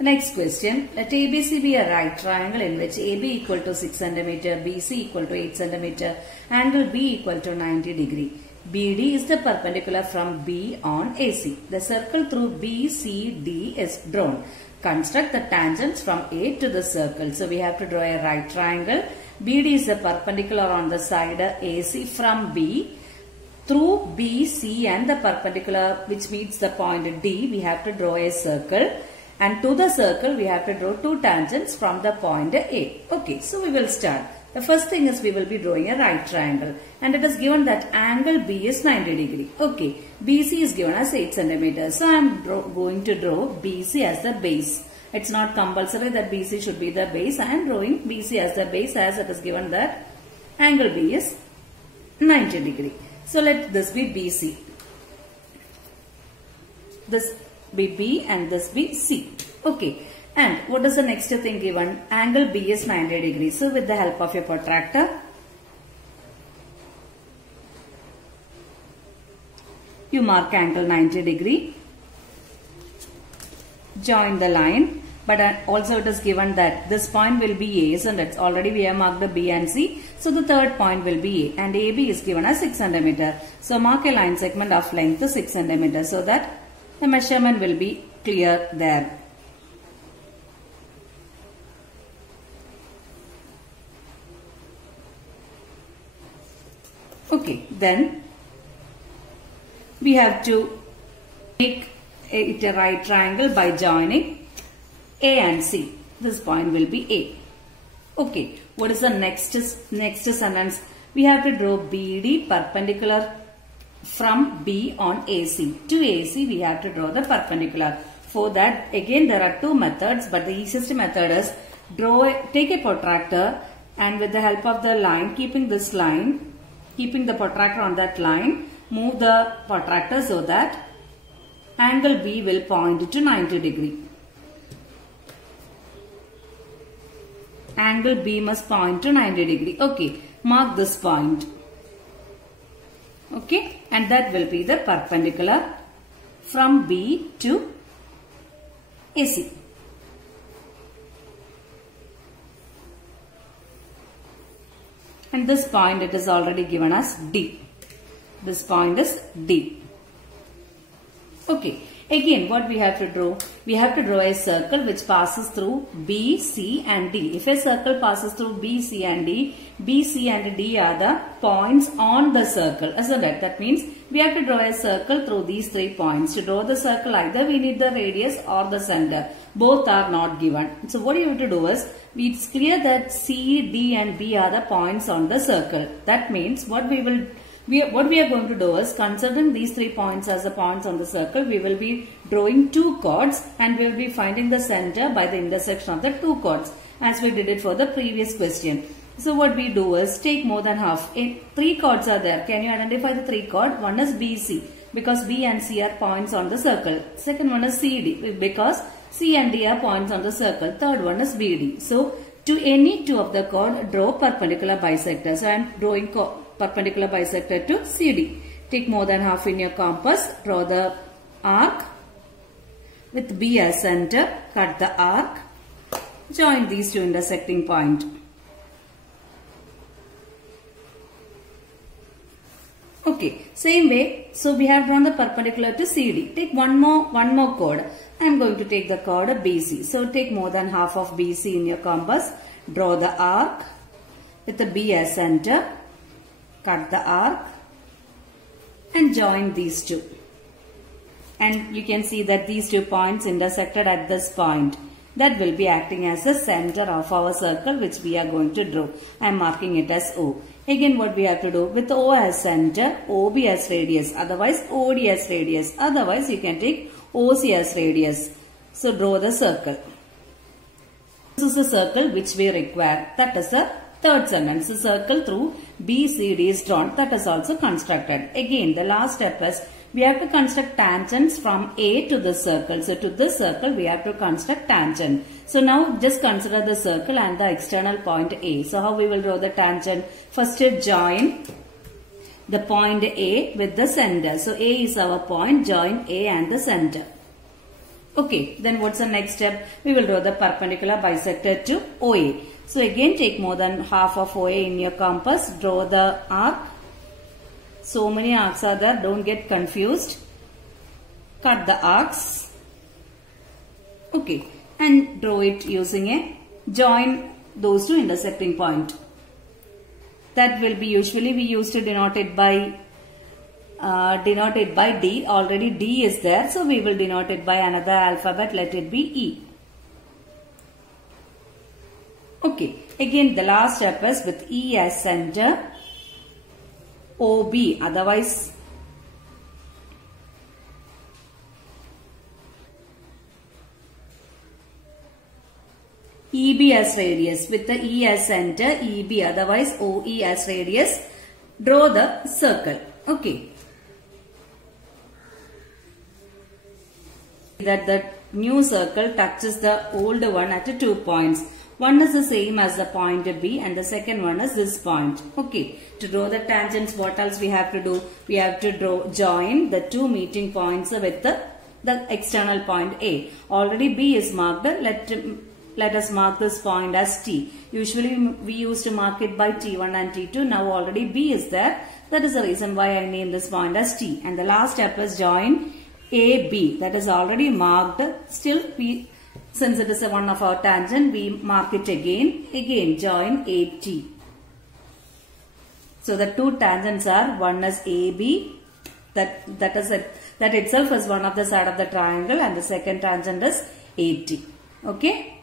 The next question, let ABC be a right triangle in which AB equal to 6 cm, BC equal to 8 cm, angle B equal to 90 degree. BD is the perpendicular from B on AC. The circle through BCD is drawn. Construct the tangents from A to the circle. So we have to draw a right triangle. BD is the perpendicular on the side AC from B. Through BC and the perpendicular which meets the point D, we have to draw a circle. And to the circle, we have to draw two tangents from the point A. Okay, so we will start. The first thing is we will be drawing a right triangle. And it is given that angle B is 90 degree. Okay, BC is given as 8 cm. So I am going to draw BC as the base. It's not compulsory that BC should be the base. I am drawing BC as the base as it is given that angle B is 90 degree. So let this be BC. This be B and this be C. Okay. And what is the next thing given? Angle B is 90 degrees. So with the help of your protractor, you mark angle 90 degree. Join the line. But also it is given that this point will be A, isn't it? Already we have marked the B and C. So the third point will be A. And AB is given as 6 cm. So mark a line segment of length 6 cm so that the measurement will be clear there. Okay, then we have to make it a right triangle by joining A and C. This point will be A. Okay, what is the next sentence? We have to draw BD perpendicular from B on AC. To AC, we have to draw the perpendicular. For that, again there are two methods, but the easiest method is take a protractor and with the help of the line, keeping the protractor on that line, move the protractor so that angle B will point to 90 degree. Angle B must point to 90 degree. Okay, mark this point. Okay, and that will be the perpendicular from B to AC. And this point it is already given as D. This point is D. Okay. Again, what we have to draw? We have to draw a circle which passes through B, C and D. If a circle passes through B, C and D, B, C and D are the points on the circle. Isn't it? That means we have to draw a circle through these 3 points. To draw the circle, either we need the radius or the center. Both are not given. So what you have to do is, it's clear that C, D and B are the points on the circle. That means what we are going to do is, considering these 3 points as the points on the circle, we will be drawing 2 chords and we will be finding the center by the intersection of the 2 chords as we did it for the previous question. So what we do is take more than half. 3 chords are there. Can you identify the 3 chord? One is BC because B and C are points on the circle. Second one is CD because C and D are points on the circle. Third one is BD. So to any 2 of the chord, draw perpendicular bisector. So I am drawing perpendicular bisector to CD. Take more than half in your compass. Draw the arc with B as center. Cut the arc. Join these 2 intersecting points. Okay, same way. So we have drawn the perpendicular to CD. Take one more chord. I am going to take the chord BC. So take more than half of BC in your compass. Draw the arc with the B as center. Cut the arc and join these 2. And you can see that these 2 points intersected at this point. That will be acting as the center of our circle which we are going to draw. I am marking it as O. Again what we have to do, with O as center, OB as radius, otherwise OD as radius. Otherwise you can take OC as radius. So draw the circle. This is the circle which we require. That is the third sentence. The circle through BCD is drawn. That is also constructed. Again the last step is, we have to construct tangents from A to the circle. So to this circle we have to construct tangent. So now just consider the circle and the external point A. So how we will draw the tangent? First join the point A with the center. So A is our point. Join A and the center. Okay, then what's the next step? We will draw the perpendicular bisector to OA. So again take more than half of OA in your compass. Draw the arc. So many arcs are there. Don't get confused. Cut the arcs. Okay. And draw it using a join those two intersecting point. That will be usually we used to denote it by D. Already D is there. So we will denote it by another alphabet. Let it be E. Okay. Again the last step is with E as center. OB. Otherwise EB as radius. With the E as center, EB, otherwise OE as radius. Draw the circle. Okay. That the new circle touches the old one at 2 points. One is the same as the point B and the second one is this point. Okay. To draw the tangents, what else we have to do? We have to join the two meeting points with the external point A. Already B is marked. Let us mark this point as T. Usually we used to mark it by T1 and T2. Now already B is there. That is the reason why I named this point as T. And the last step is join AB. That is already marked. Still, since it is one of our tangent, we mark it again. Again join AT. So the two tangents are, one is AB. That itself is one of the side of the triangle, and the second tangent is AT. Okay.